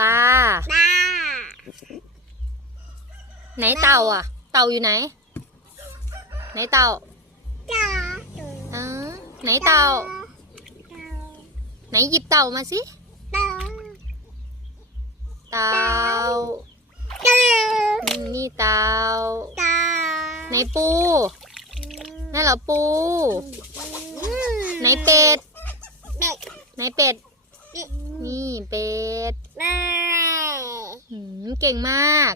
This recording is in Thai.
ปลาปลาไหนเต่าอะ เต่าอยู่ไหน ไหนเต่าปลาเออไหนเต่า ไหนหยิบเต่ามาสิปลาเต่าปลาอืมนี่เต่าปลาไหนปูนั่นเหรอปู ไหนเป็ดเป็ดไหนเป็ดเป็ด นี่เป็ดแม่หืม เก่งมาก